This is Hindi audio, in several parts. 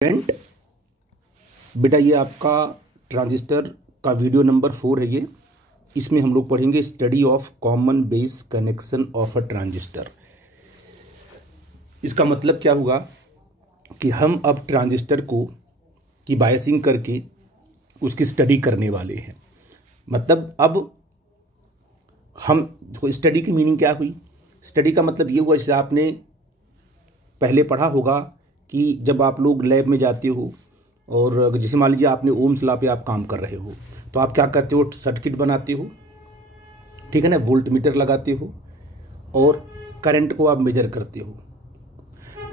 स्टूडेंट बेटा, ये आपका ट्रांजिस्टर का वीडियो नंबर 4 है। ये इसमें हम लोग पढ़ेंगे study of common base connection of a transistor. इसका मतलब क्या हुआ कि हम अब ट्रांजिस्टर को की बायसिंग करके उसकी स्टडी करने वाले हैं। मतलब अब हम स्टडी की मीनिंग क्या हुई? स्टडी का मतलब ये हुआ, जैसे आपने पहले पढ़ा होगा कि जब आप लोग लैब में जाते हो और जैसे मान लीजिए आपने ओम्स लॉ पे आप काम कर रहे हो, तो आप क्या करते हो? सर्किट बनाते हो, ठीक है ना, वोल्ट मीटर लगाते हो और करंट को आप मेजर करते हो।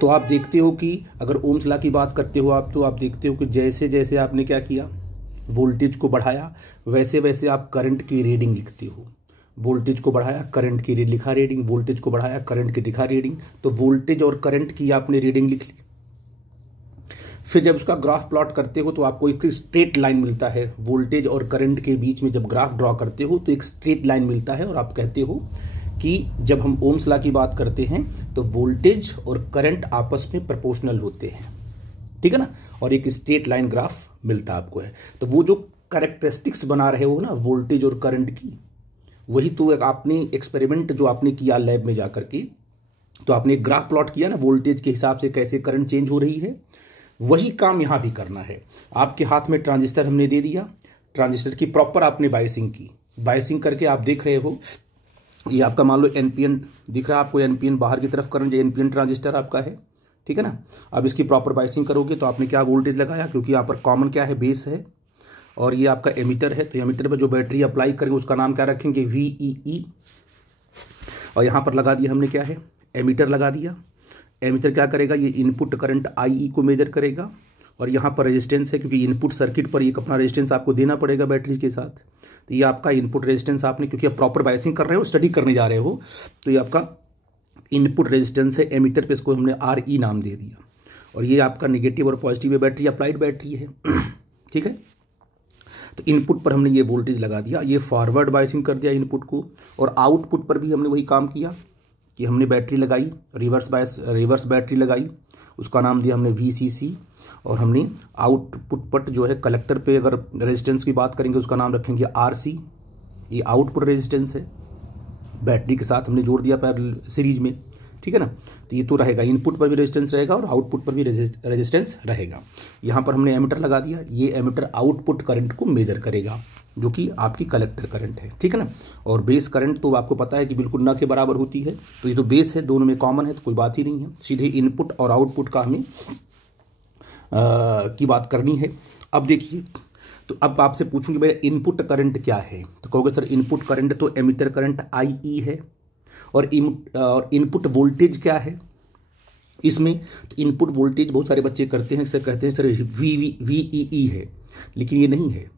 तो आप देखते हो कि अगर ओम्स लॉ की बात करते हो आप, तो आप देखते हो कि जैसे जैसे आपने क्या किया, वोल्टेज को बढ़ाया, वैसे वैसे आप करंट की रीडिंग लिखते हो। वोल्टेज को बढ़ाया, करंट की लिखा रीडिंग, वोल्टेज को बढ़ाया, करंट की लिखा रीडिंग। तो वोल्टेज और करंट की आपने रीडिंग लिख ली। फिर जब उसका ग्राफ प्लॉट करते हो तो आपको एक स्ट्रेट लाइन मिलता है। वोल्टेज और करंट के बीच में जब ग्राफ ड्रॉ करते हो तो एक स्ट्रेट लाइन मिलता है, और आप कहते हो कि जब हम ओम्स लॉ की बात करते हैं तो वोल्टेज और करंट आपस में प्रोपोर्शनल होते हैं, ठीक है ना, और एक स्ट्रेट लाइन ग्राफ मिलता आपको है। तो वो जो कैरेक्टरिस्टिक्स बना रहे हो ना वोल्टेज और करंट की, वही तो एक आपने एक्सपेरिमेंट जो आपने किया लैब में जाकर के, तो आपने एक ग्राफ प्लॉट किया ना वोल्टेज के हिसाब से कैसे करंट चेंज हो रही है। वही काम यहां भी करना है। आपके हाथ में ट्रांजिस्टर हमने दे दिया, ट्रांजिस्टर की प्रॉपर आपने बायसिंग की। बायसिंग करके आप देख रहे हो, ये आपका मान लो एनपीएन दिख रहा है आपको, एनपीएन बाहर की तरफ करंट, एनपीएन ट्रांजिस्टर आपका है, ठीक है ना। अब इसकी प्रॉपर बायसिंग करोगे तो आपने क्या वोल्टेज लगाया, क्योंकि यहाँ पर कॉमन क्या है, बेस है, और ये आपका एमीटर है। तो एमीटर पर जो बैटरी अप्लाई करेंगे उसका नाम क्या रखेंगे, VEE। और यहाँ पर लगा दिया हमने क्या है, एमीटर लगा दिया। एमीटर क्या करेगा, ये इनपुट करंट IE को मेजर करेगा, और यहाँ पर रेजिस्टेंस है, क्योंकि इनपुट सर्किट पर एक अपना रेजिस्टेंस आपको देना पड़ेगा बैटरी के साथ। तो ये आपका इनपुट रेजिस्टेंस आपने, क्योंकि आप प्रॉपर बायसिंग कर रहे हो, स्टडी करने जा रहे हो, तो ये आपका इनपुट रेजिस्टेंस है। एमीटर पे इसको हमने RE नाम दे दिया। और ये आपका निगेटिव और पॉजिटिव है, बैटरी अप्लाइड बैटरी है, ठीक है। तो इनपुट पर हमने ये वोल्टेज लगा दिया, ये फॉरवर्ड बायसिंग कर दिया इनपुट को। और आउटपुट पर भी हमने वही काम किया कि हमने बैटरी लगाई, रिवर्स बैटरी लगाई, उसका नाम दिया हमने VCC। और हमने आउटपुट पर जो है कलेक्टर पे अगर रेजिस्टेंस की बात करेंगे उसका नाम रखेंगे RC। ये आउटपुट रेजिस्टेंस है, बैटरी के साथ हमने जोड़ दिया पैरेलल सीरीज में, ठीक है ना। तो ये तो रहेगा, इनपुट पर भी रेजिस्टेंस रहेगा और आउटपुट पर भी रेजिस्टेंस रहेगा। यहाँ पर हमने एमीटर लगा दिया, ये एमीटर आउटपुट करंट को मेजर करेगा, जो कि आपकी कलेक्टर करंट है, ठीक है ना। और बेस करंट तो आपको पता है कि बिल्कुल न के बराबर होती है, तो ये तो बेस है, दोनों में कॉमन है, तो कोई बात ही नहीं है। सीधे इनपुट और आउटपुट का हमें की बात करनी है। अब देखिए, तो अब आपसे पूछूंगी भाई इनपुट करंट क्या है, तो कहोगे सर इनपुट करंट तो एमीटर करंट IE है, और इनपुट वोल्टेज क्या है इसमें। तो इनपुट वोल्टेज बहुत सारे बच्चे करते हैं, सर कहते हैं सर VEE है, लेकिन ये नहीं है।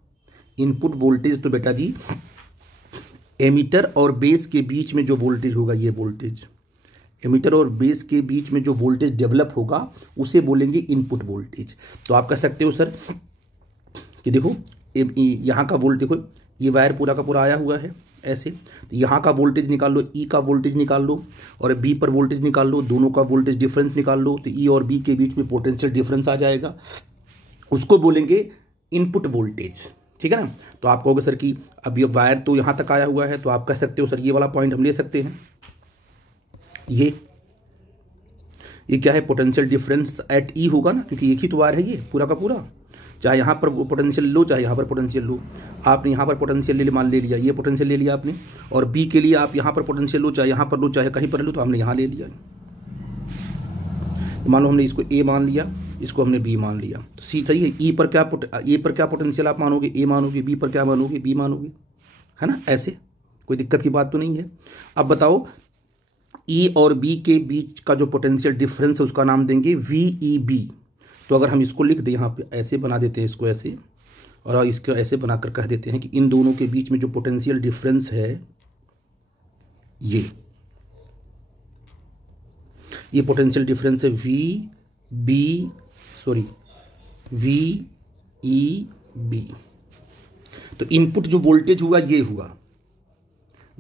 इनपुट वोल्टेज तो बेटा जी एमीटर और बेस के बीच में जो वोल्टेज होगा, ये वोल्टेज एमीटर और बेस के बीच में जो वोल्टेज डेवलप होगा उसे बोलेंगे इनपुट वोल्टेज। तो आप कह सकते हो सर कि देखो यहाँ का वोल्टेज, देखो ये वायर पूरा का पूरा आया हुआ है ऐसे, तो यहाँ का वोल्टेज निकाल लो, E का वोल्टेज निकाल लो, और B पर वोल्टेज निकाल लो, दोनों का वोल्टेज डिफरेंस निकाल लो, तो E और B के बीच में पोटेंशियल डिफरेंस आ जाएगा, उसको बोलेंगे इनपुट वोल्टेज, ठीक है ना। तो आप कहोगे सर कि अब ये वायर तो यहाँ तक आया हुआ है, तो आप कह सकते हो सर ये वाला पॉइंट हम ले सकते हैं, ये क्या है, पोटेंशियल डिफरेंस एट E होगा ना, क्योंकि एक ही तो वायर है ये पूरा का पूरा, चाहे यहाँ पर पोटेंशियल लो चाहे यहाँ पर पोटेंशियल लो। आपने यहाँ पर पोटेंशियल ले लिया, ये पोटेंशियल ले लिया आपने, और B के लिए आप यहाँ पर पोटेंशियल लो चाहे यहाँ पर लो चाहे कहीं पर लो, तो हमने यहाँ ले लिया। मान लो हमने इसको A मान लिया, इसको हमने B मान लिया, तो सी सही है। E पर क्या पोटेंशियल आप मानोगे, A मानोगे, B पर क्या मानोगे, B मानोगे, है ना। ऐसे कोई दिक्कत की बात तो नहीं है। अब बताओ E और B के बीच का जो पोटेंशियल डिफरेंस है उसका नाम देंगे VEB। तो अगर हम इसको लिख दें, यहाँ पे ऐसे बना देते हैं इसको ऐसे, और इसको ऐसे बनाकर कह देते हैं कि इन दोनों के बीच में जो पोटेंशियल डिफरेंस है ये पोटेंशियल डिफरेंस है VEB। तो इनपुट जो वोल्टेज हुआ ये हुआ,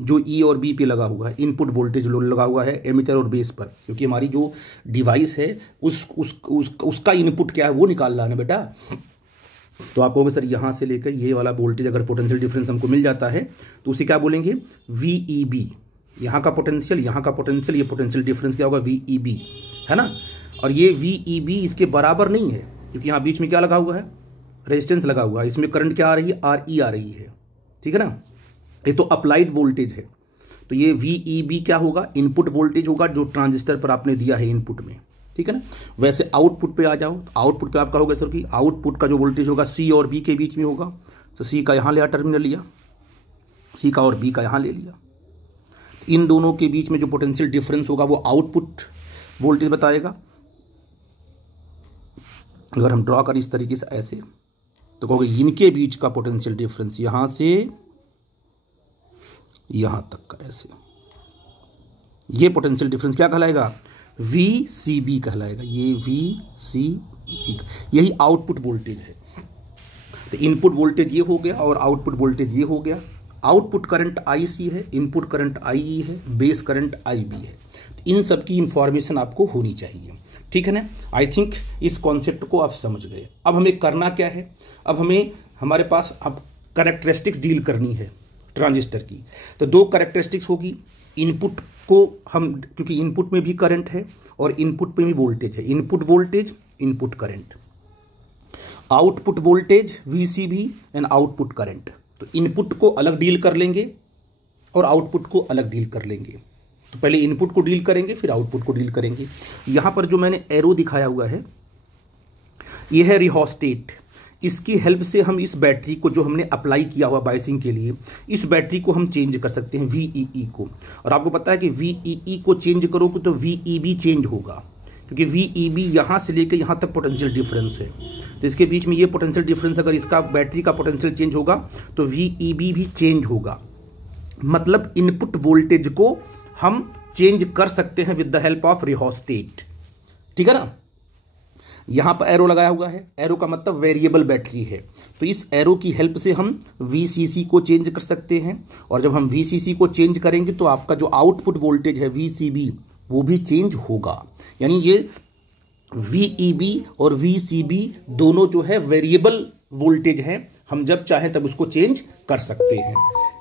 जो ई और बी पे लगा हुआ है, इनपुट वोल्टेज लगा हुआ है एमीटर और बेस पर, क्योंकि हमारी जो डिवाइस है उसका इनपुट क्या है वो निकालना है ना बेटा। तो आप कहोगे सर यहाँ से लेकर ये वाला वोल्टेज अगर पोटेंशियल डिफरेंस हमको मिल जाता है तो उसे क्या बोलेंगे, VEB। यहाँ का पोटेंशियल, यहाँ का पोटेंशियल, ये पोटेंशियल डिफरेंस क्या होगा, VEB, है ना। और ये VEB इसके बराबर नहीं है, क्योंकि यहाँ बीच में क्या लगा हुआ है, रेजिस्टेंस लगा हुआ है। इसमें करंट क्या आ रही है, RE आ रही है, ठीक है ना। ये तो अप्लाइड वोल्टेज है, तो ये VEB क्या होगा, इनपुट वोल्टेज होगा जो ट्रांजिस्टर पर आपने दिया है इनपुट में, ठीक है ना। वैसे आउटपुट पे आ जाओ, तो आउटपुट पे आप कहोगे सर कि आउटपुट का जो वोल्टेज होगा C और B के बीच में होगा। तो C का यहाँ लिया, टर्मिनल लिया, C का और B का यहाँ ले लिया। इन दोनों के बीच में जो पोटेंशियल डिफरेंस होगा वो आउटपुट वोल्टेज बताएगा। अगर हम ड्रॉ करें इस तरीके से ऐसे, तो कहोगे इनके बीच का पोटेंशियल डिफरेंस यहां से यहां तक का ऐसे, ये पोटेंशियल डिफरेंस क्या कहलाएगा, VCB कहलाएगा। ये VCB, यही आउटपुट वोल्टेज है। तो इनपुट वोल्टेज ये हो गया और आउटपुट वोल्टेज ये हो गया। आउटपुट करंट IC है, इनपुट करंट IE है, बेस करंट IB है। तो इन सब की इंफॉर्मेशन आपको होनी चाहिए, ठीक है ना। आई थिंक इस कॉन्सेप्ट को आप समझ गए। अब हमें करना क्या है, अब हमें हमारे पास अब कैरेक्टरिस्टिक्स डील करनी है ट्रांजिस्टर की। तो दो कैरेक्टरिस्टिक्स होगी, इनपुट को हम, क्योंकि इनपुट में भी करंट है और इनपुट में भी वोल्टेज है, input voltage input current, output voltage VCB and output current. तो इनपुट को अलग डील कर लेंगे और आउटपुट को अलग डील कर लेंगे। तो पहले इनपुट को डील करेंगे फिर आउटपुट को डील करेंगे। यहां पर जो मैंने एरो दिखाया हुआ है यह है रिहोस्टेट। इसकी हेल्प से हम इस बैटरी को, जो हमने अप्लाई किया हुआ बायसिंग के लिए, इस बैटरी को हम चेंज कर सकते हैं VEE को। और आपको पता है कि VEE को चेंज करोगे तो VEB चेंज होगा, क्योंकि VEB यहां से लेकर यहां तक पोटेंशियल डिफरेंस है। तो इसके बीच में ये पोटेंशियल डिफरेंस, अगर इसका बैटरी का पोटेंशियल चेंज होगा तो VEB भी चेंज होगा। मतलब इनपुट वोल्टेज को हम चेंज कर सकते हैं with the help of rheostat, ठीक है ना। यहां पर एरो लगाया हुआ है, एरो का मतलब वेरिएबल बैटरी है। तो इस एरो की हेल्प से हम VCC को चेंज कर सकते हैं, और जब हम VCC को चेंज करेंगे तो आपका जो आउटपुट वोल्टेज है VCB वो भी चेंज होगा। यानी ये VEB और VCB दोनों जो है वेरिएबल वोल्टेज है, हम जब चाहें तब उसको चेंज कर सकते हैं।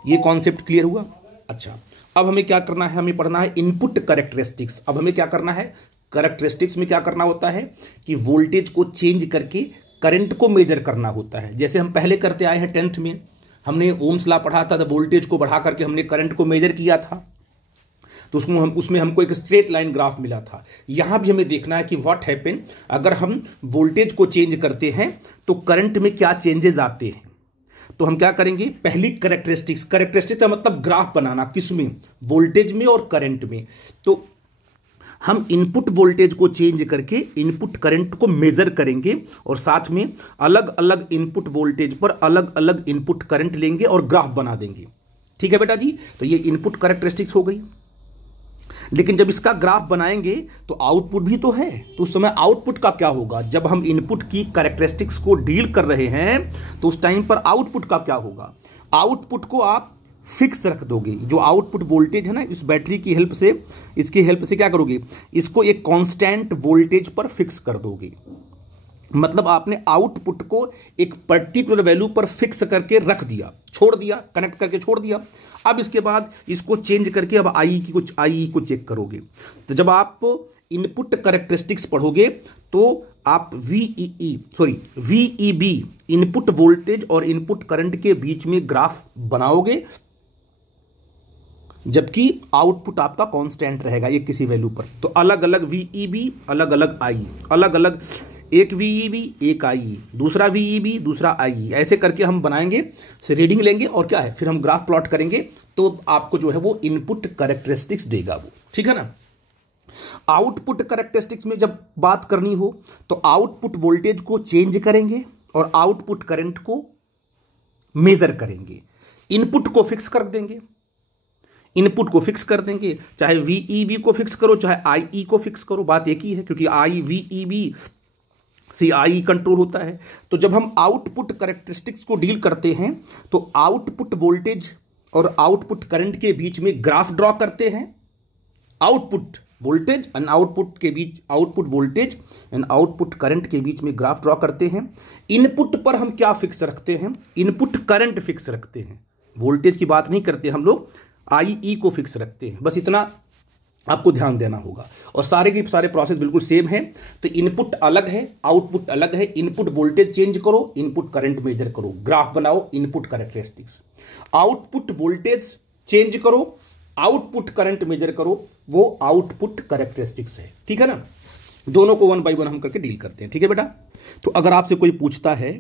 ये कॉन्सेप्ट क्लियर हुआ। अच्छा, अब हमें क्या करना है, हमें पढ़ना है इनपुट कैरेक्टरिस्टिक्स। अब हमें क्या करना है, कैरेक्टरिस्टिक्स में क्या करना होता है कि वोल्टेज को चेंज करके करंट को मेजर करना होता है। जैसे हम पहले करते आए हैं 10th में, हमने ओम्स लॉ पढ़ा था, तो वोल्टेज को बढ़ा करके हमने करंट को मेजर किया था, तो उसमें हमको एक स्ट्रेट लाइन ग्राफ मिला था। यहां भी हमें देखना है कि व्हाट हैपन अगर हम वोल्टेज को चेंज करते हैं तो करंट में क्या चेंजेस आते हैं। तो हम क्या करेंगे, पहली कैरेक्टरिस्टिक्स का मतलब ग्राफ बनाना, किसमें, वोल्टेज में और करंट में। तो हम इनपुट वोल्टेज को चेंज करके इनपुट करंट को मेजर करेंगे और साथ में अलग अलग इनपुट वोल्टेज पर अलग अलग इनपुट करंट लेंगे और ग्राफ बना देंगे। ठीक है बेटा जी, तो ये इनपुट कैरेक्टरिस्टिक्स हो गई। लेकिन जब इसका ग्राफ बनाएंगे तो आउटपुट भी तो है, तो उस समय आउटपुट का क्या होगा, जब हम इनपुट की कैरेक्टरिस्टिक्स को डील कर रहे हैं तो उस टाइम पर आउटपुट का क्या होगा। आउटपुट को आप फिक्स रख दोगे, जो आउटपुट वोल्टेज है ना, इस बैटरी की हेल्प से, इसकी हेल्प से क्या करोगे, इसको एक कांस्टेंट वोल्टेज पर फिक्स कर दोगे। मतलब आपने आउटपुट को एक पर्टिकुलर वैल्यू पर फिक्स करके रख दिया, छोड़ दिया, कनेक्ट करके छोड़ दिया। अब इसके बाद इसको चेंज करके अब आई को चेक करोगे। तो जब आप इनपुट कैरेक्टरिस्टिक्स पढ़ोगे तो आप VEB इनपुट वोल्टेज और इनपुट करंट के बीच में ग्राफ बनाओगे, जबकि आउटपुट आपका कांस्टेंट रहेगा एक किसी वैल्यू पर। तो अलग अलग VEB, अलग अलग IE, अलग अलग, एक VEB एक IE, दूसरा VEB दूसरा IE, ऐसे करके हम बनाएंगे, से रीडिंग लेंगे और क्या है, फिर हम ग्राफ प्लॉट करेंगे तो आपको जो है वो इनपुट कैरेक्टरिस्टिक्स देगा वो। ठीक है ना। आउटपुट कैरेक्टरिस्टिक्स में जब बात करनी हो तो आउटपुट वोल्टेज को चेंज करेंगे और आउटपुट करंट को मेजर करेंगे। इनपुट को फिक्स कर देंगे, इनपुट को फिक्स कर देंगे, चाहे VEB को फिक्स करो चाहे IE को फिक्स करो, बात एक ही है, क्योंकि VEB से IE कंट्रोल होता है। तो जब हम आउटपुट कैरेक्टरिस्टिक्स को डील करते हैं तो आउटपुट वोल्टेज और आउटपुट करंट के बीच में ग्राफ ड्रॉ करते हैं। आउटपुट वोल्टेज एंड आउटपुट के बीच, output voltage and output current के बीच में ग्राफ ड्रॉ करते हैं। इनपुट पर हम क्या फिक्स रखते हैं? इनपुट करंट फिक्स रखते हैं। वोल्टेज की बात नहीं करते हम लोग, IE को फिक्स रखते हैं। बस इतना आपको ध्यान देना होगा। और सारे के सारे प्रोसेस बिल्कुल सेम है। तो इनपुट अलग है, आउटपुट अलग है। इनपुट वोल्टेज चेंज करो, इनपुट करंट मेजर करो, ग्राफ बनाओ, input characteristics. Output voltage change करो, आउटपुट करंट मेजर करो, वो आउटपुट कैरेक्टरिस्टिक्स है। ठीक है ना? दोनों को 1 बाय 1 हम करके डील करते हैं। ठीक है बेटा? तो अगर आपसे कोई पूछता है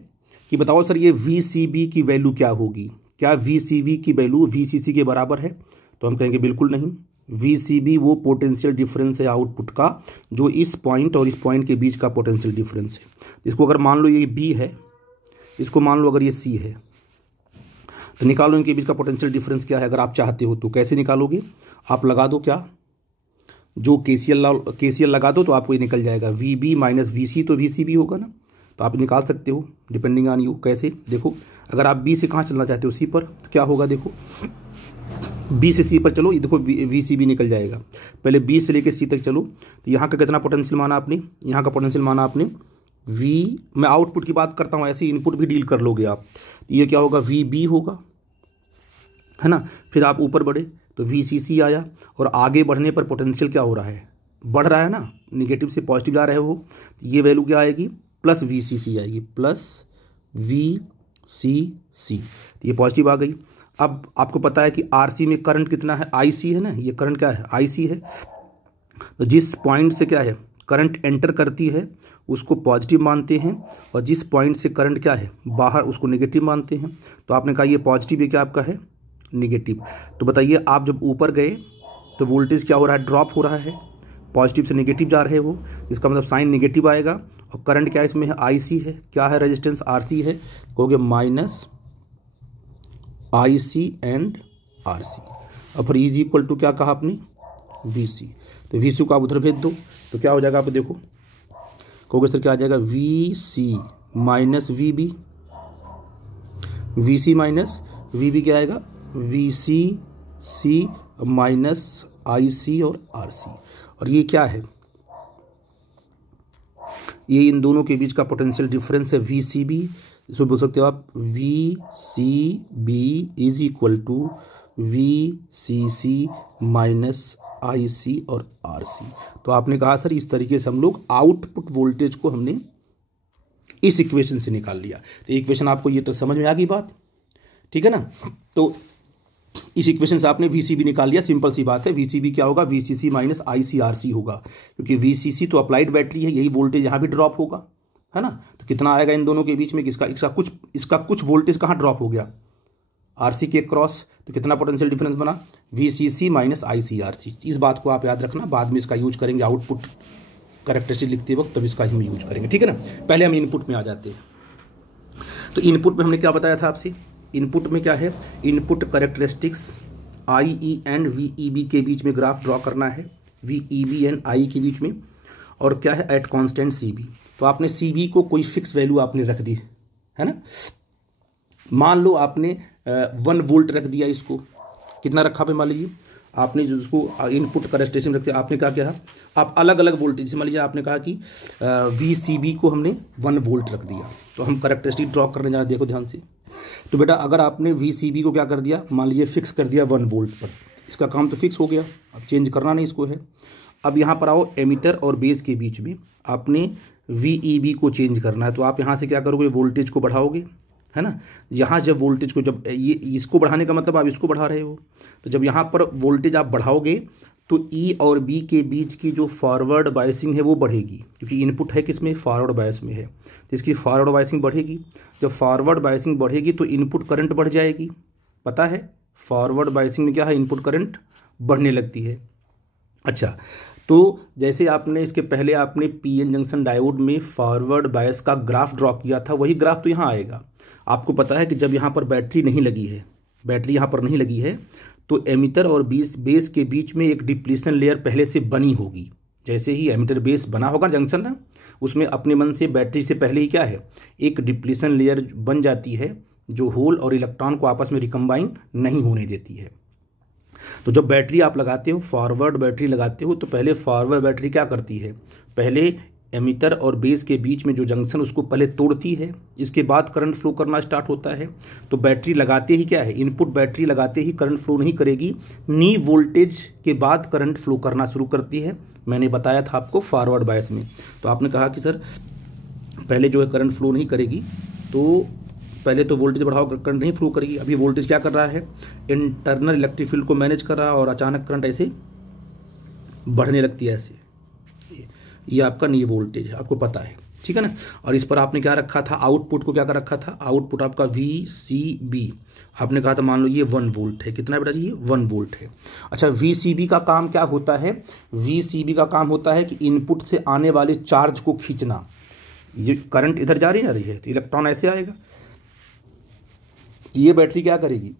कि बताओ सर ये VCB की वैल्यू क्या होगी, क्या VCB की वैल्यू VCC के बराबर है? तो हम कहेंगे बिल्कुल नहीं। VCB वो पोटेंशियल डिफरेंस है आउटपुट का, जो इस पॉइंट और इस पॉइंट के बीच का पोटेंशियल डिफरेंस है। इसको अगर मान लो ये B है, इसको मान लो अगर ये C है, तो निकालो इनके बीच का पोटेंशियल डिफरेंस क्या है। अगर आप चाहते हो तो कैसे निकालोगे? आप लगा दो, क्या जो KCL लगा दो तो आपको ये निकल जाएगा VB माइनस VC, तो VCB होगा ना। तो आप निकाल सकते हो डिपेंडिंग ऑन यू। कैसे? देखो, अगर आप B से कहाँ चलना चाहते हो, C पर, तो क्या होगा? देखो B से C पर चलो, ये देखो VCB निकल जाएगा। पहले B से लेके C तक चलो, तो यहाँ का कितना पोटेंशियल माना आपने? यहाँ का पोटेंशियल माना आपने मैं आउटपुट की बात करता हूँ, ऐसे इनपुट भी डील कर लोगे आप। ये क्या होगा? VB होगा, है ना। फिर आप ऊपर बढ़े तो VCC आया, और आगे बढ़ने पर पोटेंशियल क्या हो रहा है? बढ़ रहा है ना, निगेटिव से पॉजिटिव जा रहे हो। तो ये वैल्यू क्या आएगी? प्लस VCC आएगी, प्लस VCC। तो ये पॉजिटिव आ गई। अब आपको पता है कि RC में करंट कितना है? IC है ना, ये करंट क्या है? IC है। तो जिस पॉइंट से क्या है करंट एंटर करती है उसको पॉजिटिव मानते हैं, और जिस पॉइंट से करंट क्या है बाहर, उसको नेगेटिव मानते हैं। तो आपने कहा ये पॉजिटिव है, क्या आपका है? नेगेटिव। तो बताइए, आप जब ऊपर गए तो वोल्टेज क्या हो रहा है? ड्रॉप हो रहा है, पॉजिटिव से नेगेटिव जा रहे हो, इसका मतलब साइन नेगेटिव आएगा। और करंट क्या इसमें है? IC है। क्या है? रेजिस्टेंस RC है। कहोगे माइनस IC एंड RC। और फिर इज इक्वल टू क्या कहा आपने? VC। तो VC को आप उधर भेज दो, तो क्या हो जाएगा? आप देखो, कहोगे सर क्या आ जाएगा? VC minus VB। VC minus VB क्या आएगा? VCC माइनस IC और RC। और ये क्या है? ये इन दोनों के बीच का पोटेंशियल डिफरेंस है VCB। इसको बोल सकते हो आप VCB is equal to VCC minus IC और RC। तो आपने कहा सर इस तरीके से हम लोग आउटपुट वोल्टेज को हमने इस इक्वेशन से निकाल लिया। तो इक्वेशन आपको ये तो समझ में आ गई बात, ठीक है ना। तो इस इक्वेशन से आपने VCB निकाल लिया, सिंपल सी बात है। VCB क्या होगा? VCC माइनस ICRC होगा, क्योंकि VCC तो अप्लाइड बैटरी है, यही वोल्टेज यहाँ भी ड्रॉप होगा, है ना। तो कितना आएगा इन दोनों के बीच में? इसका कुछ वोल्टेज कहाँ ड्रॉप हो गया? RC के क्रॉस। तो कितना पोटेंशियल डिफरेंस बना? VCC minus ICRC। इस बात को आप याद रखना, बाद में इसका यूज करेंगे आउटपुट कैरेक्टरिस्टिक लिखते वक्त, तब इसका हम यूज करेंगे, ठीक है ना। पहले हम इनपुट में आ जाते हैं। तो इनपुट में हमने क्या बताया था आपसे? इनपुट में क्या है? Input characteristics IE and VEB के बीच में ग्राफ ड्रॉ करना है, VEB एंड IE के बीच में। और क्या है? At constant CB। तो आपने CB को कोई फिक्स वैल्यू आपने रख दी, है ना। मान लो आपने 1 वोल्ट रख दिया, इसको कितना रखा पे मान लीजिए आपने, जो उसको इनपुट कैरेक्टरिस्टिक रखते आपने क्या किया? आप अलग अलग वोल्टेज, मान लीजिए आपने कहा कि VCB को हमने 1 वोल्ट रख दिया। तो हम कैरेक्टरिस्टिक ड्रॉ करने जा रहे हैं, देखो ध्यान से। तो बेटा अगर आपने VCB को क्या कर दिया, मान लीजिए फिक्स कर दिया 1 वोल्ट पर, इसका काम तो फिक्स हो गया, अब चेंज करना नहीं इसको है। अब यहाँ पर आओ, एमीटर और बेस के बीच में आपने VEB को चेंज करना है। तो आप यहाँ से क्या करोगे? वोल्टेज को बढ़ाओगे, है ना। यहाँ जब वोल्टेज को, जब ये इसको बढ़ाने का मतलब आप इसको बढ़ा रहे हो, तो जब यहाँ पर वोल्टेज आप बढ़ाओगे तो E और B के बीच की जो फॉरवर्ड बायसिंग है वो बढ़ेगी, क्योंकि इनपुट है किसमें? फॉरवर्ड बायस में है। तो इसकी फॉरवर्ड बायसिंग बढ़ेगी। जब फॉरवर्ड बायसिंग बढ़ेगी तो इनपुट करंट बढ़ जाएगी। पता है फॉरवर्ड बायसिंग में क्या है? इनपुट करंट बढ़ने लगती है। अच्छा, तो जैसे आपने इसके पहले आपने PN जंक्शन डायोड में फॉरवर्ड बायस का ग्राफ ड्रॉ किया था, वही ग्राफ तो यहाँ आएगा। आपको पता है कि जब यहाँ पर बैटरी नहीं लगी है, बैटरी यहाँ पर नहीं लगी है, तो एमीटर और बेस के बीच में एक डिप्लीशन लेयर पहले से बनी होगी। जैसे ही एमीटर बेस बना होगा जंक्शन ना, उसमें अपने मन से बैटरी से पहले ही क्या है? एक डिप्लीशन लेयर बन जाती है, जो होल और इलेक्ट्रॉन को आपस में रिकम्बाइन नहीं होने देती है। तो जब बैटरी आप लगाते हो, फॉरवर्ड बैटरी लगाते हो, तो पहले फॉरवर्ड बैटरी क्या करती है, पहले एमिटर और बेस के बीच में जो जंक्शन उसको पहले तोड़ती है, इसके बाद करंट फ्लो करना स्टार्ट होता है। तो बैटरी लगाते ही क्या है, इनपुट बैटरी लगाते ही करंट फ्लो नहीं करेगी, नी वोल्टेज के बाद करंट फ्लो करना शुरू करती है। मैंने बताया था आपको फॉरवर्ड बायस में। तो आपने कहा कि सर पहले जो है करंट फ्लो नहीं करेगी, तो पहले तो वोल्टेज बढ़ाओ, करंट नहीं फ्लो करेगी। अभी वोल्टेज क्या कर रहा है, इंटरनल इलेक्ट्रिक फील्ड को मैनेज कर रहा है, और अचानक करंट ऐसे बढ़ने लगती है ऐसे। ये आपका नी वोल्टेज आपको पता है, ठीक है ना। और इस पर आपने क्या रखा था, आउटपुट को क्या कर रखा था, आउटपुट आपका VCB। आपने कहा था मान लो ये 1 वोल्ट है, कितना बेटा जी, ये 1 वोल्ट है। अच्छा, VCB का काम क्या होता है, VCB का काम होता है कि इनपुट से आने वाले चार्ज को खींचना। ये करंट इधर जा रही है तो इलेक्ट्रॉन ऐसे आएगा, ये बैटरी क्या करेगी,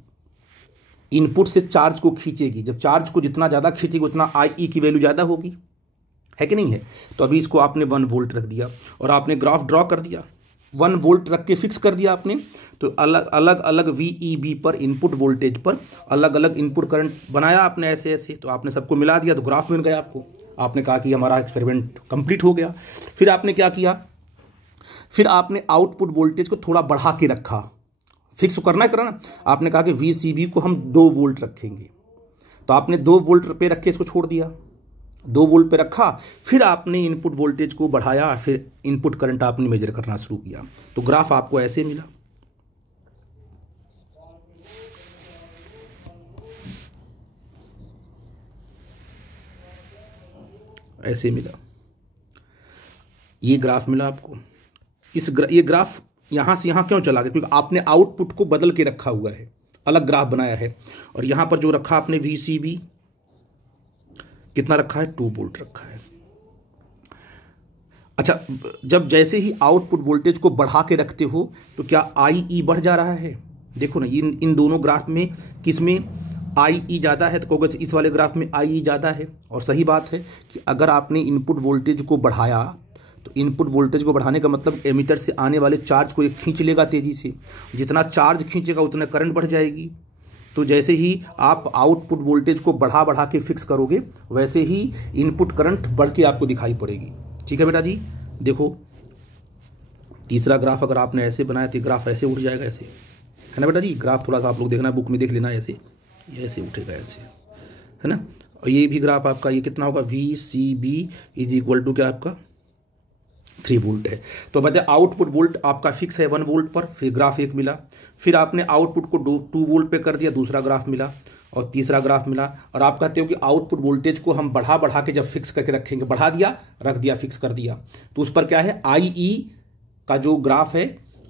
इनपुट से चार्ज को खींचेगी। जब चार्ज को जितना ज़्यादा खींचेगी उतना IE की वैल्यू ज़्यादा होगी, है कि नहीं है। तो अभी इसको आपने 1 वोल्ट रख दिया और आपने ग्राफ ड्रॉ कर दिया, 1 वोल्ट रख के फिक्स कर दिया आपने। तो अलग अलग अलग VEB पर, इनपुट वोल्टेज पर अलग अलग इनपुट करंट बनाया आपने ऐसे ऐसे। तो आपने सबको मिला दिया तो ग्राफ मिल गया आपको। आपने कहा कि हमारा एक्सपेरिमेंट कंप्लीट हो गया। फिर आपने क्या किया, फिर आपने आउटपुट वोल्टेज को थोड़ा बढ़ा के रखा, फिक्स करना है करना। आपने कहा कि VCB को हम 2 वोल्ट रखेंगे, तो आपने 2 वोल्ट पे रख के इसको छोड़ दिया, 2 वोल्ट पे रखा। फिर आपने इनपुट वोल्टेज को बढ़ाया, फिर इनपुट करंट आपने मेजर करना शुरू किया। तो ग्राफ आपको ऐसे मिला। ऐसे मिला, ये ग्राफ मिला आपको। ये ग्राफ यहां से यहां क्यों चला गया, क्योंकि आपने आउटपुट को बदल के रखा हुआ है, अलग ग्राफ बनाया है। और यहां पर जो रखा आपने VCB कितना रखा है, 2 वोल्ट रखा है। अच्छा, जब जैसे ही आउटपुट वोल्टेज को बढ़ा के रखते हो तो क्या IE बढ़ जा रहा है। देखो ना, इन दोनों ग्राफ में किसमें IE ज़्यादा है, तो कहोगे इस वाले ग्राफ में IE ज़्यादा है। और सही बात है कि अगर आपने इनपुट वोल्टेज को बढ़ाया तो इनपुट वोल्टेज को बढ़ाने का मतलब एमीटर से आने वाले चार्ज को ये खींच लेगा तेज़ी से। जितना चार्ज खींचेगा उतना करंट बढ़ जाएगी। तो जैसे ही आप आउटपुट वोल्टेज को बढ़ा बढ़ा के फिक्स करोगे, वैसे ही इनपुट करंट बढ़ के आपको दिखाई पड़ेगी। ठीक है बेटा जी, देखो तीसरा ग्राफ अगर आपने ऐसे बनाया तो ग्राफ ऐसे उठ जाएगा, ऐसे, है ना बेटा जी। ग्राफ थोड़ा सा आप लोग देखना, बुक में देख लेना, ऐसे ऐसे उठेगा ऐसे, है ना। और ये भी ग्राफ आपका ये कितना होगा, VCB इज इक्वल टू क्या आपका 3 वोल्ट है। तो बताए आउटपुट वोल्ट आपका फिक्स है 1 वोल्ट पर। फिर ग्राफ एक मिला, फिर आपने आउटपुट को 2 वोल्ट पे कर दिया, दूसरा ग्राफ मिला और तीसरा ग्राफ मिला। और आप कहते हो कि आउटपुट वोल्टेज को हम बढ़ा बढ़ा के जब फिक्स करके रखेंगे, बढ़ा दिया, रख दिया, फिक्स कर दिया, तो उस पर क्या है, IE का जो ग्राफ है,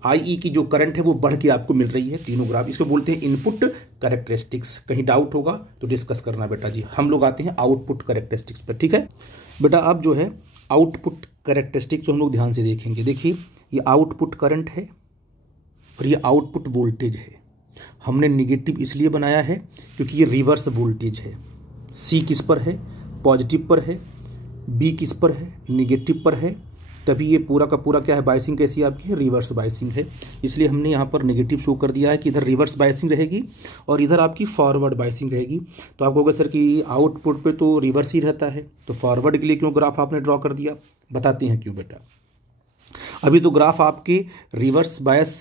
IE की जो करंट है वो बढ़ के आपको मिल रही है। तीनों ग्राफ, इसको बोलते हैं इनपुट कैरेक्टरिस्टिक्स। कहीं डाउट होगा तो डिस्कस करना बेटा जी। हम लोग आते हैं आउटपुट कैरेक्टरिस्टिक्स पर, ठीक है बेटा। अब जो है आउटपुट कैरेक्टरिस्टिक्स जो हम लोग ध्यान से देखेंगे। देखिए, ये आउटपुट करंट है और ये आउटपुट वोल्टेज है। हमने निगेटिव इसलिए बनाया है क्योंकि ये रिवर्स वोल्टेज है। C किस पर है, पॉजिटिव पर है, B किस पर है, निगेटिव पर है। तभी ये पूरा का पूरा क्या है, बायसिंग कैसी आपकी है, रिवर्स बायसिंग है। इसलिए हमने यहाँ पर नेगेटिव शो कर दिया है कि इधर रिवर्स बायसिंग रहेगी और इधर आपकी फॉरवर्ड बायसिंग रहेगी। तो आप कहोगे सर कि आउटपुट पे तो रिवर्स ही रहता है, तो फॉरवर्ड के लिए क्यों ग्राफ आपने ड्रॉ कर दिया, बताते हैं क्यों बेटा। अभी तो ग्राफ आपके reverse bias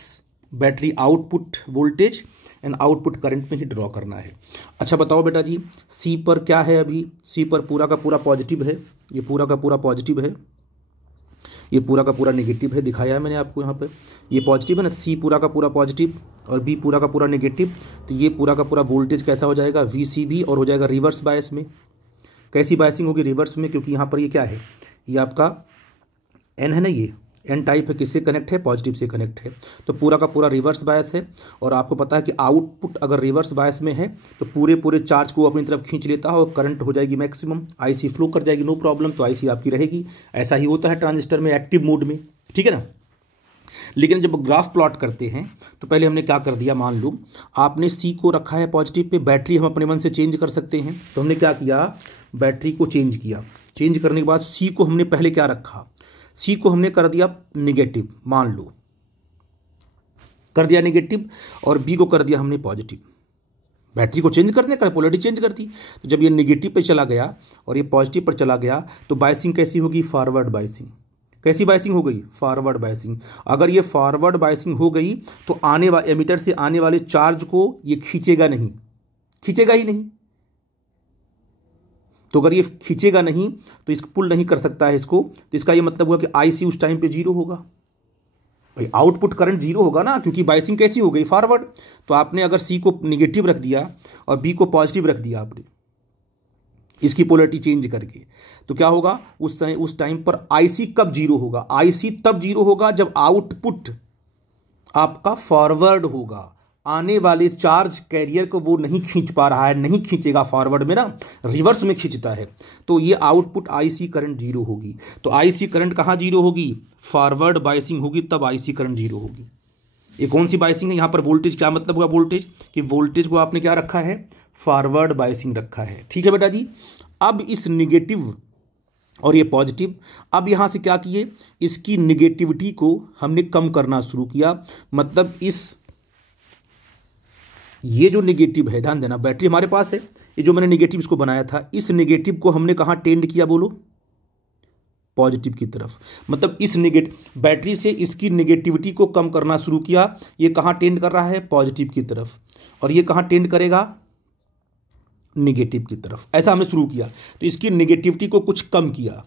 battery output voltage and output current में ही ड्रॉ करना है। अच्छा बताओ बेटा जी, C पर क्या है, अभी C पर पूरा का पूरा पॉजिटिव है, ये पूरा का पूरा पॉजिटिव है, ये पूरा का पूरा नेगेटिव है, दिखाया है मैंने आपको यहाँ पर। ये पॉजिटिव है ना, C पूरा का पूरा पॉजिटिव और B पूरा का पूरा नेगेटिव। तो ये पूरा का पूरा वोल्टेज कैसा हो जाएगा, VCB, और हो जाएगा रिवर्स बायस में। कैसी बायसिंग होगी, रिवर्स में, क्योंकि यहाँ पर ये क्या है, ये आपका N है ना, ये N टाइप है, किससे कनेक्ट है, पॉजिटिव से कनेक्ट है। तो पूरा का पूरा रिवर्स बायस है। और आपको पता है कि आउटपुट अगर रिवर्स बायस में है तो पूरे पूरे चार्ज को अपनी तरफ खींच लेता है और करंट हो जाएगी मैक्सिमम, IC फ्लो कर जाएगी, नो प्रॉब्लम। तो IC आपकी रहेगी। ऐसा ही होता है ट्रांजिस्टर में एक्टिव मोड में, ठीक है ना। लेकिन जब ग्राफ प्लॉट करते हैं तो पहले हमने क्या कर दिया, मान लो आपने C को रखा है पॉजिटिव पे, बैटरी हम अपने मन से चेंज कर सकते हैं। तो हमने क्या किया, बैटरी को चेंज किया। चेंज करने के बाद C को हमने पहले क्या रखा, C को हमने कर दिया निगेटिव, मान लो कर दिया नेगेटिव, और बी को कर दिया हमने पॉजिटिव। बैटरी को चेंज करने का, पोलैरिटी चेंज कर दी। तो जब ये नेगेटिव पे चला गया और ये पॉजिटिव पर चला गया तो बायसिंग कैसी होगी? Forward biasing. कैसी बायसिंग हो गई? Forward biasing. अगर ये फॉरवर्ड बायसिंग हो गई तो आने वाले एमिटर से आने वाले चार्ज को ये खींचेगा नहीं, खींचेगा ही नहीं। तो अगर ये खींचेगा नहीं तो इसको पुल नहीं कर सकता है इसको, तो इसका ये मतलब हुआ कि आईसी उस टाइम पे जीरो होगा। भाई आउटपुट करंट जीरो होगा ना, क्योंकि बायसिंग कैसी हो गई? फॉरवर्ड। तो आपने अगर सी को निगेटिव रख दिया और बी को पॉजिटिव रख दिया आपने इसकी पोलैरिटी चेंज करके, तो क्या होगा? उस टाइम पर आईसी कब जीरो होगा? आईसी तब जीरो होगा जब आउटपुट आपका फॉरवर्ड होगा। आने वाले चार्ज कैरियर को वो नहीं खींच पा रहा है, नहीं खींचेगा फॉरवर्ड में ना, रिवर्स में खींचता है, तो ये आउटपुट आईसी करंट जीरो होगी। तो आईसी करंट कहाँ जीरो होगी? फॉरवर्ड बायसिंग होगी तब आईसी करंट जीरो होगी। ये कौन सी बायसिंग है? यहाँ पर वोल्टेज, क्या मतलब हुआ वोल्टेज? कि वोल्टेज को आपने क्या रखा है? फॉरवर्ड बायसिंग रखा है। ठीक है बेटा जी। अब इस निगेटिव और ये पॉजिटिव, अब यहाँ से क्या किए? इसकी निगेटिविटी को हमने कम करना शुरू किया। मतलब ये जो निगेटिव है, ध्यान देना, बैटरी हमारे पास है, ये जो मैंने निगेटिव इसको बनाया था, इस निगेटिव को हमने कहाँ टेंड किया? बोलो, पॉजिटिव की तरफ। मतलब इस बैटरी से इसकी निगेटिविटी को कम करना शुरू किया। ये कहाँ टेंड कर रहा है? पॉजिटिव की तरफ। और ये कहाँ टेंड करेगा? निगेटिव की तरफ। ऐसा हमने शुरू किया। तो इसकी निगेटिविटी को कुछ कम किया।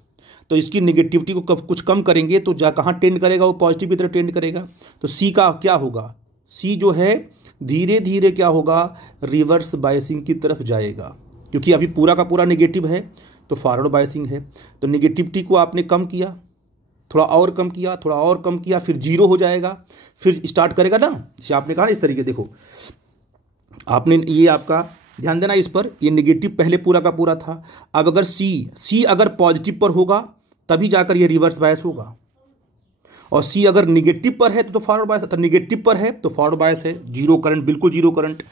तो इसकी निगेटिविटी को कुछ कम करेंगे तो कहाँ टेंड करेगा? वो पॉजिटिव की तरफ टेंड करेगा। तो सी का क्या होगा? सी जो है धीरे धीरे क्या होगा? रिवर्स बायसिंग की तरफ जाएगा, क्योंकि अभी पूरा का पूरा निगेटिव है तो फॉरवर्ड बायसिंग है। तो निगेटिविटी को आपने कम किया, थोड़ा और कम किया, थोड़ा और कम किया, फिर जीरो हो जाएगा, फिर स्टार्ट करेगा ना। जैसे आपने कहा इस तरीके, देखो आपने ये आपका ध्यान देना इस पर, ये निगेटिव पहले पूरा का पूरा था। अब अगर सी अगर पॉजिटिव पर होगा तभी जाकर ये रिवर्स बायस होगा, और सी अगर निगेटिव पर है तो फॉरवर्ड बायस, तो निगेटिव पर है तो फॉरवर्ड बायस है, जीरो करंट, बिल्कुल जीरो करंट।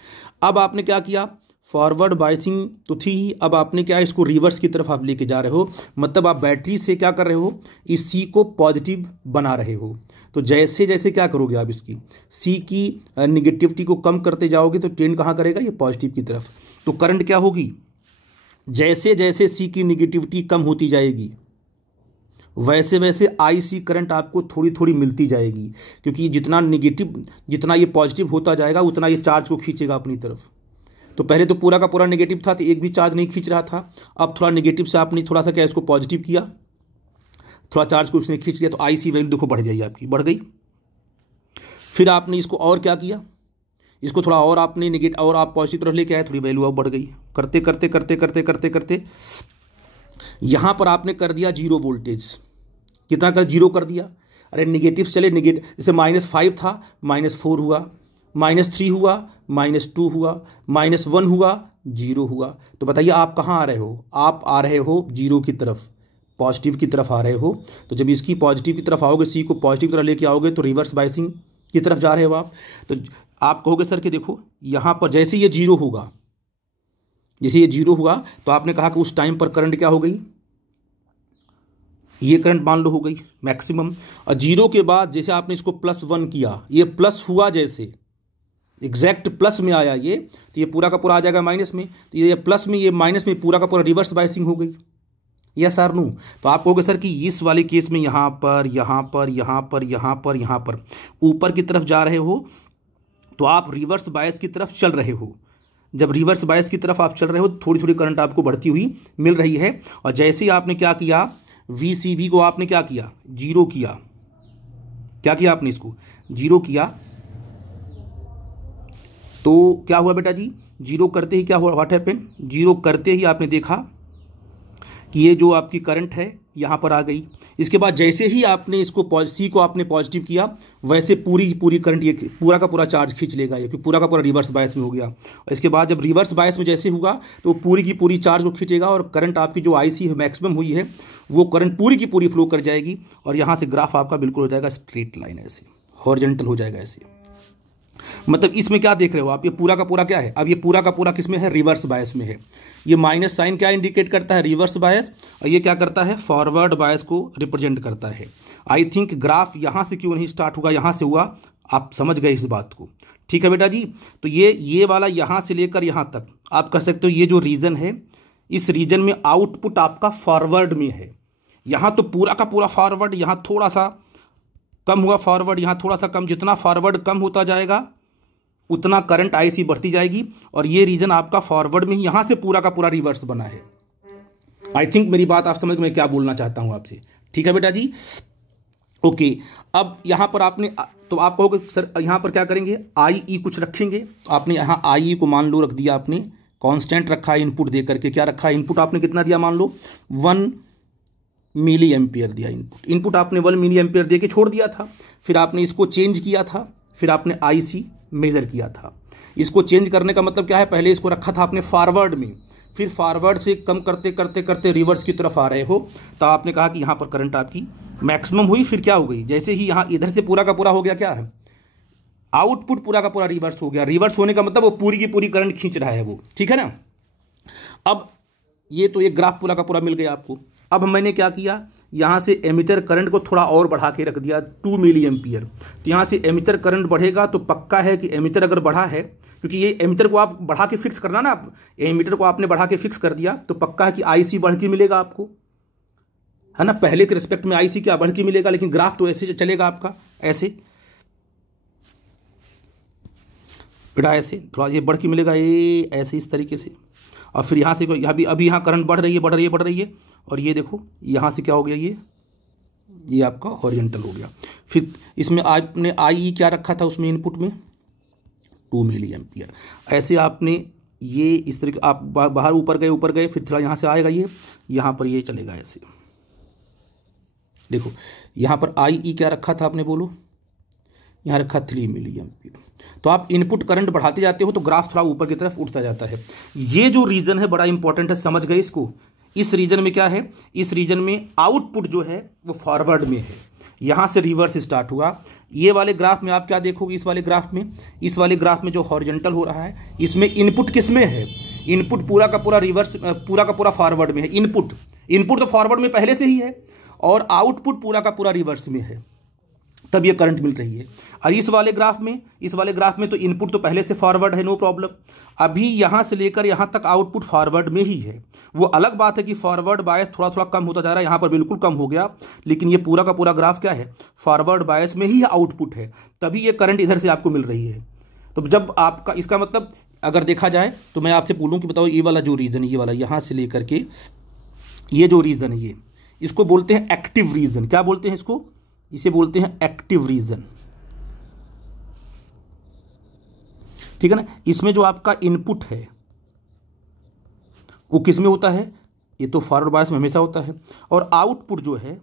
अब आपने क्या किया? फॉरवर्ड बायसिंग तो थी ही, अब आपने क्या, इसको रिवर्स की तरफ आप लेके जा रहे हो। मतलब आप बैटरी से क्या कर रहे हो? इस सी को पॉजिटिव बना रहे हो। तो जैसे जैसे क्या करोगे आप, इसकी सी की निगेटिविटी को कम करते जाओगे तो टेंड कहाँ करेगा? ये पॉजिटिव की तरफ। तो करंट क्या होगी? जैसे जैसे सी की निगेटिविटी कम होती जाएगी वैसे वैसे आईसी करंट आपको थोड़ी थोड़ी मिलती जाएगी, क्योंकि जितना ये पॉजिटिव होता जाएगा उतना ये चार्ज को खींचेगा अपनी तरफ। तो पहले तो पूरा का पूरा नेगेटिव था तो एक भी चार्ज नहीं खींच रहा था। अब थोड़ा नेगेटिव से आपने थोड़ा सा क्या इसको पॉजिटिव किया, थोड़ा चार्ज को उसने खींच लिया, तो आईसी वैल्यू देखो बढ़ जाएगी आपकी, बढ़ गई। फिर आपने इसको और क्या किया? इसको थोड़ा और आपने नेगेटिव और आप पॉजिटिव तरफ लेके आए, थोड़ी वैल्यू अब बढ़ गई। करते करते करते करते करते करते यहाँ पर आपने कर दिया जीरो वोल्टेज। कितना कर? जीरो कर दिया। अरे निगेटिव चले, निगेटिव जैसे -5 था, -4 हुआ, -3 हुआ, -2 हुआ, -1 हुआ, 0 हुआ। तो बताइए आप कहाँ आ रहे हो? आप आ रहे हो जीरो की तरफ, पॉजिटिव की तरफ आ रहे हो। तो जब इसकी पॉजिटिव की तरफ आओगे, सी को पॉजिटिव की तरफ लेके आओगे तो रिवर्स बायसिंग की तरफ जा रहे हो आप। तो आप कहोगे सर कि देखो यहाँ पर जैसे ये जीरो होगा, जैसे ये जीरो हुआ तो आपने कहा कि उस टाइम पर करंट क्या हो गई? ये करंट मान लो हो गई मैक्सिमम। और जीरो के बाद जैसे आपने इसको +1 किया, ये प्लस हुआ, जैसे एग्जैक्ट प्लस में आया ये, तो ये पूरा का पूरा आ जाएगा माइनस में। तो ये प्लस में, ये माइनस में, पूरा का पूरा रिवर्स बायसिंग हो गई। Yes or no? तो आप कहोगे सर कि इस वाले केस में यहाँ पर, यहाँ पर, यहाँ पर, यहाँ पर, यहाँ पर ऊपर की तरफ जा रहे हो तो आप रिवर्स बायस की तरफ चल रहे हो। जब रिवर्स बायस की तरफ आप चल रहे हो थोड़ी थोड़ी करंट आपको बढ़ती हुई मिल रही है। और जैसे ही आपने क्या किया, VCB को आपने क्या किया? जीरो किया। क्या किया आपने? इसको जीरो किया। तो क्या हुआ बेटा जी? जीरो करते ही क्या हुआ? What happened? जीरो करते ही आपने देखा कि ये जो आपकी करंट है यहाँ पर आ गई। इसके बाद जैसे ही आपने इसको सी को आपने पॉजिटिव किया, वैसे पूरी करंट ये पूरा का पूरा चार्ज खींच लेगा, ये पूरा का पूरा रिवर्स बायस में हो गया। और इसके बाद जब रिवर्स बायस में जैसे हुआ तो पूरी की पूरी चार्ज को खींचेगा और करंट आपकी जो आईसी है मैक्सिमम हुई है वो करंट पूरी की पूरी फ्लो कर जाएगी। और यहाँ से ग्राफ आपका बिल्कुल हो जाएगा स्ट्रेट लाइन, ऐसे हॉरिजॉन्टल हो जाएगा ऐसे। मतलब इसमें क्या देख रहे हो आप, ये पूरा का पूरा क्या है, अब ये पूरा का पूरा किस में है, रिवर्स बायस में है। ये माइनस साइन क्या इंडिकेट करता है, रिवर्स बायस, और ये क्या करता है, फॉरवर्ड बायस को रिप्रेजेंट करता है। आई थिंक ग्राफ यहाँ से क्यों नहीं स्टार्ट होगा, यहाँ से हुआ, आप समझ गए इस बात को। ठीक है बेटा जी। तो ये वाला यहाँ से लेकर यहाँ तक आप कह सकते हो ये जो रीजन है, इस रीजन में आउटपुट आपका फॉरवर्ड में है। यहाँ तो पूरा का पूरा फॉरवर्ड, यहाँ थोड़ा सा कम हुआ फॉरवर्ड, यहाँ थोड़ा सा कम, जितना फॉरवर्ड कम होता जाएगा उतना करंट आईसी बढ़ती जाएगी, और ये रीजन आपका फॉरवर्ड में ही यहाँ से पूरा का पूरा रिवर्स बना है। आई थिंक मेरी बात आप समझ में क्या बोलना चाहता हूँ आपसे। ठीक है बेटा जी, ओके। अब यहाँ पर आपने, तो आप कहोगे सर यहाँ पर क्या करेंगे, आई ई कुछ रखेंगे, तो आपने यहाँ आई ई को मान लो रख दिया, आपने कांस्टेंट रखा है इनपुट दे करके, क्या रखा है इनपुट आपने कितना दिया, मान लो 1 मिली एम्पियर दिया इनपुट आपने 1 मिली एम्पियर दे के छोड़ दिया था। फिर आपने इसको चेंज किया था, फिर आपने आईसी मेजर किया था। इसको चेंज करने का मतलब क्या है, पहले इसको रखा था आपने फॉरवर्ड में, फिर फॉरवर्ड से कम करते करते करते रिवर्स की तरफ आ रहे हो, तो आपने कहा कि यहाँ पर करंट आपकी मैक्सिमम हुई। फिर क्या हो गई, जैसे ही यहाँ इधर से पूरा का पूरा हो गया, क्या है आउटपुट पूरा का पूरा रिवर्स हो गया। रिवर्स होने का मतलब वो पूरी की पूरी करंट खींच रहा है वो, ठीक है ना। अब ये तो एक ग्राफ पूरा का पूरा मिल गया आपको। अब मैंने क्या किया, यहाँ से एमिटर करंट को थोड़ा और बढ़ा के रख दिया 2 मिली एम्पियर। तो यहाँ से एमिटर करंट बढ़ेगा, तो पक्का है कि एमिटर अगर बढ़ा है, क्योंकि ये एमिटर को आप बढ़ा के फिक्स करना ना, आप एमिटर को आपने बढ़ा के फिक्स कर दिया, तो पक्का है कि आईसी बढ़ के मिलेगा आपको, है ना। पहले के रिस्पेक्ट में आईसी क्या बढ़ के मिलेगा, लेकिन ग्राफ तो ऐसे चलेगा आपका, ऐसे बेटा, ऐसे थोड़ा ये बढ़ के मिलेगा, ये ऐसे इस तरीके से। और फिर यहाँ से यहाँ भी अभी यहाँ करंट बढ़ रही है, बढ़ रही है, बढ़ रही है, और ये देखो यहाँ से क्या हो गया, ये आपका हॉरिजॉन्टल हो गया। फिर इसमें आपने आई क्या रखा था उसमें इनपुट में 2 मिली एम्पियर। ऐसे आपने ये इस तरीके आप बाहर ऊपर गए, फिर थोड़ा यहाँ से आएगा, ये यहाँ पर ये चलेगा ऐसे। देखो यहाँ पर आई क्या रखा था आपने, बोलो, यहाँ रखा 3 मिली एम्पियर। तो आप इनपुट करंट बढ़ाते जाते हो तो ग्राफ थोड़ा ऊपर की तरफ उठता जाता है। ये जो रीजन है बड़ा इंपॉर्टेंट है, समझ गए इसको। इस रीजन में क्या है, इस रीजन में आउटपुट जो है वो फॉरवर्ड में है, यहां से रिवर्स स्टार्ट हुआ। ये वाले ग्राफ में आप क्या देखोगे, इस वाले ग्राफ में जो हॉरिजॉन्टल हो रहा है, इसमें इनपुट किस में है, इनपुट पूरा का पूरा रिवर्स, पूरा का पूरा फॉरवर्ड में है। इनपुट तो फॉरवर्ड में पहले से ही है, और आउटपुट पूरा का पूरा रिवर्स में है, तब ये करंट मिल रही है। और इस वाले ग्राफ में तो इनपुट तो पहले से फॉरवर्ड है, नो प्रॉब्लम। अभी यहाँ से लेकर यहाँ तक आउटपुट फॉरवर्ड में ही है। वो अलग बात है कि फॉरवर्ड बायस थोड़ा थोड़ा कम होता जा रहा है, यहाँ पर बिल्कुल कम हो गया, लेकिन ये पूरा का पूरा ग्राफ क्या है, फॉरवर्ड बायस में ही आउटपुट है, तभी ये करंट इधर से आपको मिल रही है। तो जब आपका, इसका मतलब अगर देखा जाए तो मैं आपसे बोलूँ कि बताओ, ये वाला जो रीजन है, ये वाला यहाँ से लेकर के ये जो रीजन है, ये इसको बोलते हैं एक्टिव रीजन। क्या बोलते हैं इसको, इसे बोलते हैं एक्टिव रीजन, ठीक है ना। इसमें जो आपका इनपुट है वो किस में होता है, ये तो फॉरवर्ड बायस में हमेशा होता है, और आउटपुट जो है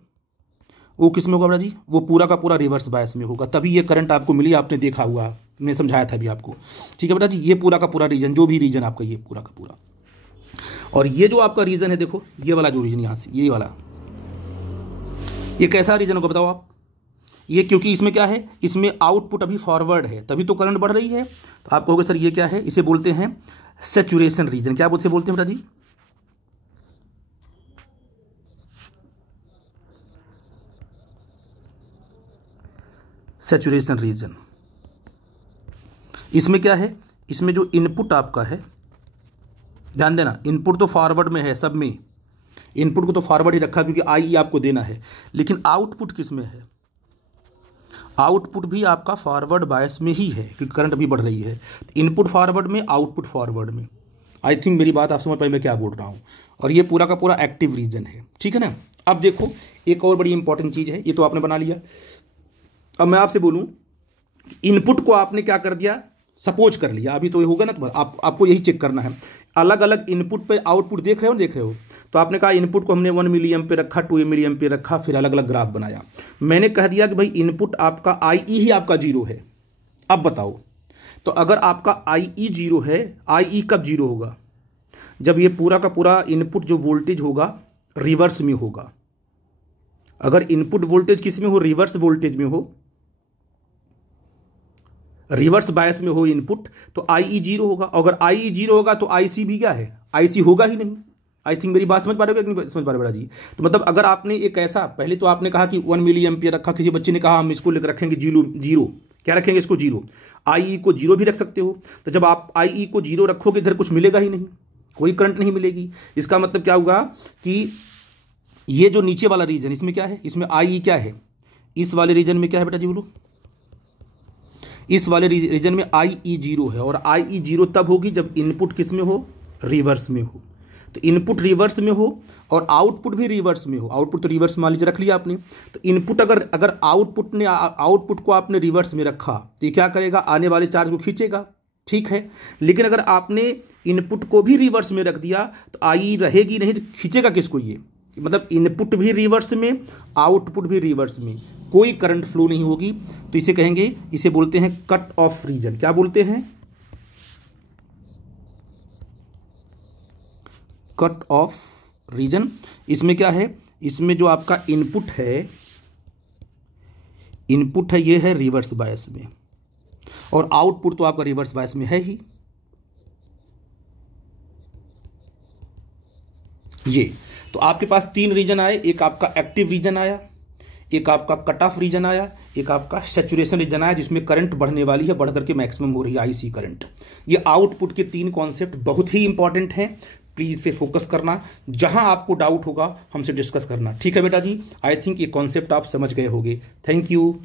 वो किस में होगा बेटा जी, वो पूरा का पूरा रिवर्स बायस में होगा, तभी ये करंट आपको मिली। आपने देखा हुआ, मैंने समझाया था अभी आपको, ठीक है बेटा जी। ये पूरा का पूरा रीजन, जो भी रीजन आपका, ये पूरा का पूरा, और ये जो आपका रीजन है, देखो ये वाला जो रीजन यहाँ से, ये वाला, ये कैसा रीजन होगा बताओ आप। ये क्योंकि इसमें क्या है, इसमें आउटपुट अभी फॉरवर्ड है, तभी तो करंट बढ़ रही है। तो आप कहोगे सर ये क्या है, इसे बोलते हैं सैचुरेशन रीजन। क्या बोलते हैं बेटा जी, सैचुरेशन रीजन। इसमें क्या है, इसमें जो इनपुट आपका है, ध्यान देना, इनपुट तो फॉरवर्ड में है, सब में इनपुट को तो फॉरवर्ड ही रखा क्योंकि आई आपको देना है, लेकिन आउटपुट किस में है, आउटपुट भी आपका फॉरवर्ड बायस में ही है, क्योंकि करंट अभी बढ़ रही है। इनपुट फॉरवर्ड में, आउटपुट फॉरवर्ड में। आई थिंक मेरी बात आप समझ पाए मैं क्या बोल रहा हूँ। और ये पूरा का पूरा एक्टिव रीजन है, ठीक है ना। अब देखो एक और बड़ी इंपॉर्टेंट चीज़ है, ये तो आपने बना लिया। अब मैं आपसे बोलूँ, इनपुट को आपने क्या कर दिया, सपोज कर लिया, अभी तो ये होगा ना, तो आपको यही चेक करना है। अलग अलग इनपुट पे आउटपुट देख रहे हो, तो आपने कहा इनपुट को हमने 1 मिली एम्पियर रखा, 2 मिली एम्पियर रखा, फिर अलग अलग ग्राफ बनाया। मैंने कह दिया कि भाई इनपुट आपका आई ही आपका 0 है। अब बताओ, तो अगर आपका आई 0 है, आई कब 0 होगा, जब ये पूरा का पूरा इनपुट जो वोल्टेज होगा रिवर्स में होगा। अगर इनपुट वोल्टेज किस में हो, रिवर्स वोल्टेज में हो, रिवर्स बायस में हो इनपुट तो IE जीरो होगा, और अगर IE जीरो होगा तो IC भी क्या है, IC होगा ही नहीं। आई थिंक मेरी बात समझ पा रहे हो कि नहीं समझ पा रहे बेटा जी। तो मतलब अगर आपने एक ऐसा, पहले तो आपने कहा कि 1 मिली एम्पियर रखा, किसी बच्चे ने कहा हम इसको रखेंगे जीरो, क्या रखेंगे इसको जीरो, IE को जीरो भी रख सकते हो। तो जब आप IE को जीरो रखोगे इधर कुछ मिलेगा ही नहीं, कोई करंट नहीं मिलेगी। इसका मतलब क्या होगा कि ये जो नीचे वाला रीजन इसमें क्या है, इसमें IE क्या है, इस वाले रीजन में क्या है बेटा जी बोलो, इस वाले रीजन में IE जीरो है। और IE जीरो तब होगी जब इनपुट किस में हो, रिवर्स में हो। तो इनपुट रिवर्स में हो और आउटपुट भी रिवर्स में हो, आउटपुट तो रिवर्स मान लीजिए रख लिया आपने, तो इनपुट अगर आउटपुट को आपने रिवर्स में रखा तो ये क्या करेगा, आने वाले चार्ज को खींचेगा, ठीक है। लेकिन अगर आपने इनपुट को भी रिवर्स में रख दिया तो IE रहेगी नहीं, तो खींचेगा किसको, ये मतलब इनपुट भी रिवर्स में, आउटपुट भी रिवर्स में, कोई करंट फ्लो नहीं होगी। तो इसे कहेंगे, इसे बोलते हैं कट ऑफ रीजन। क्या बोलते हैं, कट ऑफ रीजन। इसमें क्या है, इसमें जो आपका इनपुट है ये है रिवर्स बायस में, और आउटपुट तो आपका रिवर्स बायस में है ही। ये तो आपके पास 3 रीजन आए, एक आपका एक्टिव रीजन आया, एक आपका कट ऑफ रीजन आया, एक आपका सैचुरेशन रीजन आया, जिसमें करंट बढ़ने वाली है, बढ़ करके मैक्सिमम हो रही है IC करंट। ये आउटपुट के 3 कॉन्सेप्ट बहुत ही इंपॉर्टेंट हैं, प्लीज इस पे फोकस करना, जहां आपको डाउट होगा हमसे डिस्कस करना, ठीक है बेटा जी। आई थिंक ये कॉन्सेप्ट आप समझ गए होंगे। Thank you.